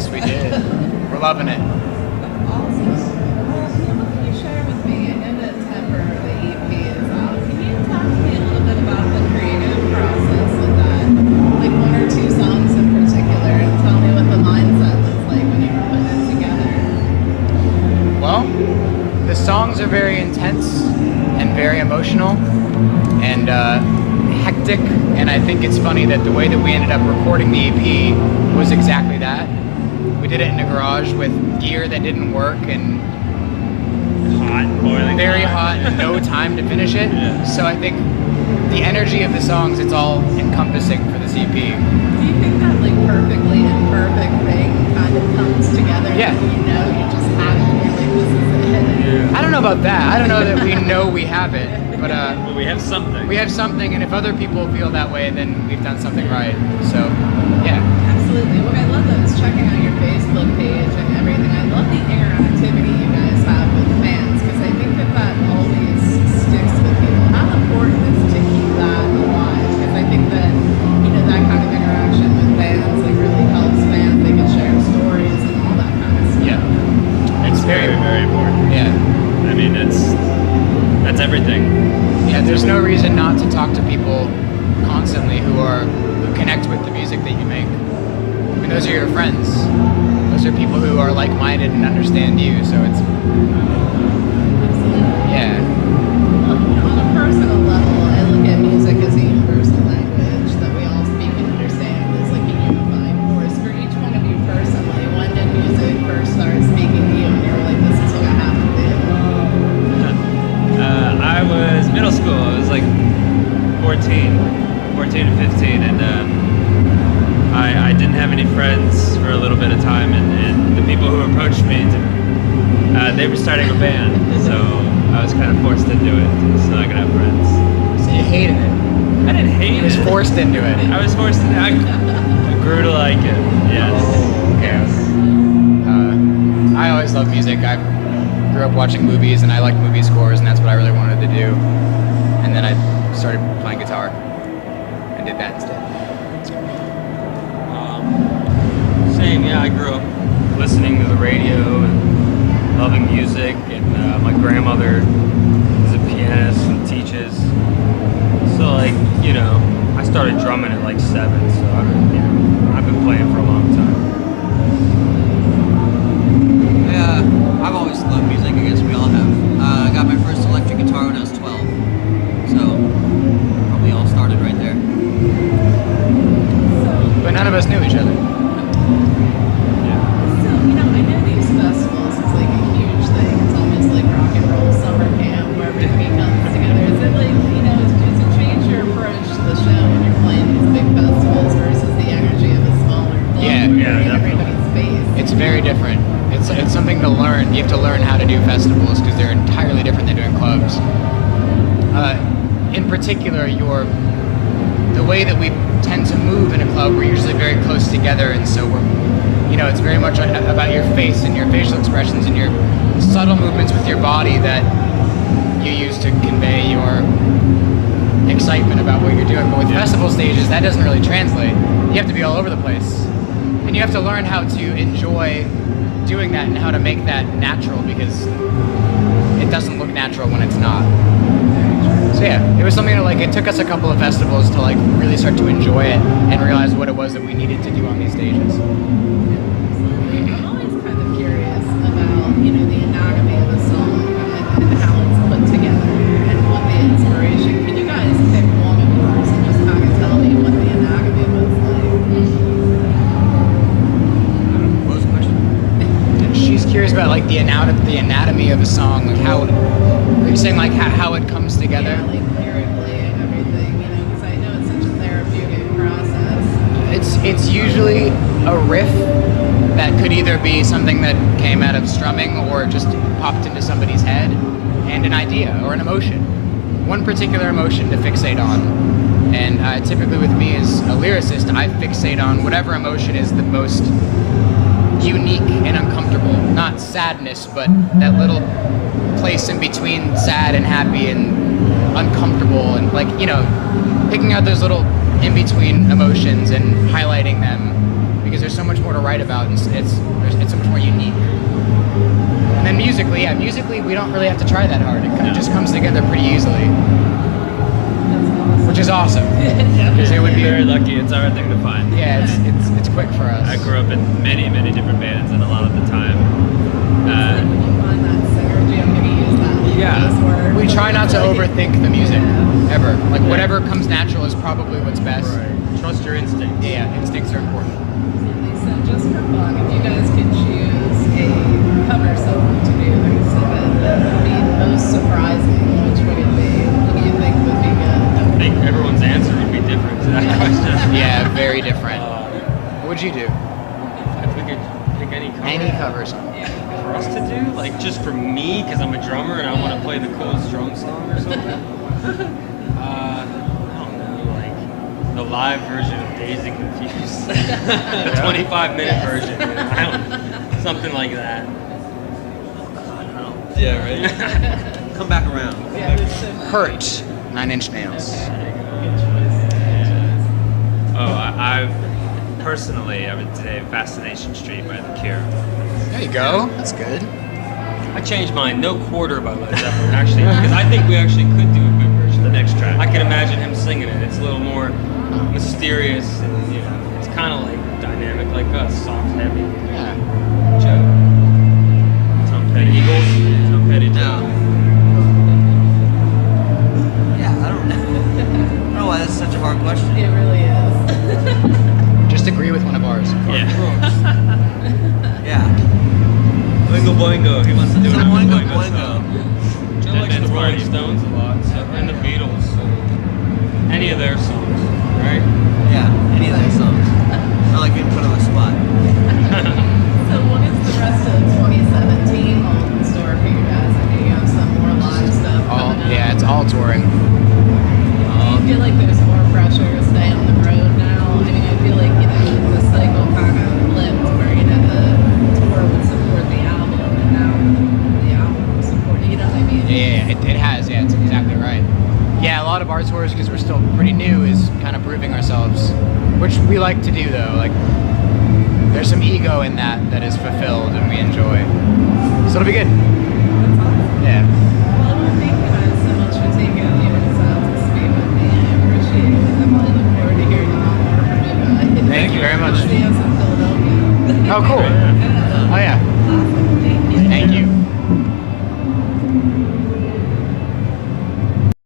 Yes, we did. We're loving it. That's awesome. Can you share with me? I know that Temper, the EP, is out. Can you talk to me a little bit about the creative process with that? Like one or two songs in particular, and tell me what the mindset was like when you were putting it together. Well, the songs are very intense and very emotional and hectic, and I think it's funny that the way that we ended up recording the EP was exactly that. We did it in a garage with gear that didn't work and Boiling very hot and no time to finish it. Yeah. So I think the energy of the songs, it's all encompassing for this EP. Do you think that like perfectly imperfect thing kind of comes together? Yeah. And you just have it, and you're like, this is it. I don't know about that. I don't know that we know we have it, but Well, we have something. we have something, and if other people feel that way, then we've done something right. So, yeah. Absolutely. What I love though is checking out your Facebook page and everything. I love the interactivity you guys have with fans because I think that always sticks with people. How important is to keep that alive? Because I think that that kind of interaction with fans like really helps fans. They can share stories and all that kind of stuff. Yeah. It's very, very important. Yeah. I mean, that's everything. Yeah, there's no reason not to talk to people constantly who connect with the music that you make. I mean, those are your friends. Those are people who are like-minded and understand you, so it's, Absolutely. yeah. On a personal level, I look at music as a universal language that we all speak and understand. It's like a unifying force. For each one of you personally, when did music first start speaking to you and you were like, this is what I have to do? I was middle school. I was like 14 to 15, and I didn't have any friends for a little bit of time, and the people who approached me, they were starting a band, so I was kind of forced into it so I could have friends. So you hated it. I didn't hate You was it. forced into it. I was forced into it. I grew to like it, yes. Oh, okay. I always loved music. I grew up watching movies, and I liked movie scores, and that's what I really wanted to do. And then I started playing guitar and did that instead. Same, yeah. I grew up listening to the radio and loving music, and my grandmother is a pianist and teaches. So, like, I started drumming at like 7, so I've been playing for a long time. Yeah, I've always loved music. I guess we all have. I got my first electric guitar when I was 12, so probably all started right there. But none of us knew each other. So, I know these festivals is like a huge thing. It's almost like rock and roll summer camp where everybody comes together. Is it like, does it change your approach to the show when you're playing these big festivals versus the energy of a smaller club Yeah, where yeah, you're in definitely. everybody's space? It's very different. It's something to learn. You have to learn how to do festivals because they're entirely different than doing clubs. In particular, the way that we tend to move in a club, we're usually very close together, and so it's very much about your face and your facial expressions and your subtle movements with your body that you use to convey your excitement about what you're doing. But with festival stages, that doesn't really translate. You have to be all over the place, and you have to learn how to enjoy doing that and how to make that natural, because it doesn't look natural when it's not. So yeah, it was something that it took us a couple of festivals to really start to enjoy it and realize what it was that we needed to do on these stages. I'm always kind of curious about, the anatomy of a song and how it's put together and what the inspiration. Can you guys pick one of yours and just kind of tell me what the anatomy was like? What was the question? And she's curious about the anatomy of a song, how are you saying how it comes together? Yeah, lyrically and everything, because I know it's such a therapeutic process. It's usually a riff that could either be something that came out of strumming or just popped into somebody's head, and an idea or an emotion. One particular emotion to fixate on. And typically with me as a lyricist, I fixate on whatever emotion is the most unique and uncomfortable. Not sadness, but that little place in between sad and happy and uncomfortable, and picking out those little in-between emotions and highlighting them, because there's so much more to write about, and it's so much more unique. And then musically we don't really have to try that hard. It kind of just comes together pretty easily, which is awesome. Because it would be very lucky. It's our thing to find. Yeah, it's quick for us. I grew up in many different bands, and a lot of the time, When you find that synergy, I'm going to use that Yeah. buzzword. We try not to overthink the music Yeah. ever. Like whatever comes natural is probably what's best. Trust your instincts. Yeah, instincts are important. Lisa, just for fun, if you guys could choose a cover song to do that would be most surprising, which would it be? What do you think would be good? I think everyone's answer would be different to that question. Yeah, very different. Uh, What would you do? if we could pick any cover. Any cover song. For us to do, like just for me, because I'm a drummer and I want to play the coolest drum song or something. I don't know, like the live version of Dazed and Confused, the 25-minute version. I don't, something like that. Yeah, right. Come back around. Yeah, it's so Hurt. 9 Inch Nails. oh, I personally, I would say Fascination Street by The Cure. There you go. That's good. I changed mine. No Quarter by Led Zeppelin, actually, because I think we actually could do a good version. The next track. I can imagine him singing it. It's a little more mysterious, and you know, it's kind of like dynamic, like us, soft, heavy. Yeah. Joe. Tom Petty. Eagles. Tom Petty. No. Yeah, I don't know why that's such a hard question. It really is. Just agree with one of ours. Yeah. Yeah. Boingo Boingo. He wants to do an Boingo Boingo Boingo. song. Joe That likes the man's Rolling party. Stones a lot, so, and the Beatles. So. Any of their songs, right? Yeah, any of those songs. Not like being put on the spot. So what is the rest of 2017 hold in store for you guys? I know you have some more live stuff All, coming up. yeah, it's all touring. Do you feel like there's more pressure to stay on the road now? I mean, I feel like, the cycle kind of flipped where, the tour would support the album and now the album would support, you know what I mean? Yeah, it has. Yeah, it's exactly right. Yeah, a lot of our tours, because we're still pretty new, is kind of proving ourselves, which we like to do though. Like, there's some ego in that is fulfilled and we enjoy. So it'll be good. That's awesome. Yeah. Well, thank you guys so much for taking a few minutes out to speak with me. I appreciate it. I'm really looking forward to hearing a lot more from you guys. Thank you very much. See us in Philadelphia. Oh, cool. Oh, yeah.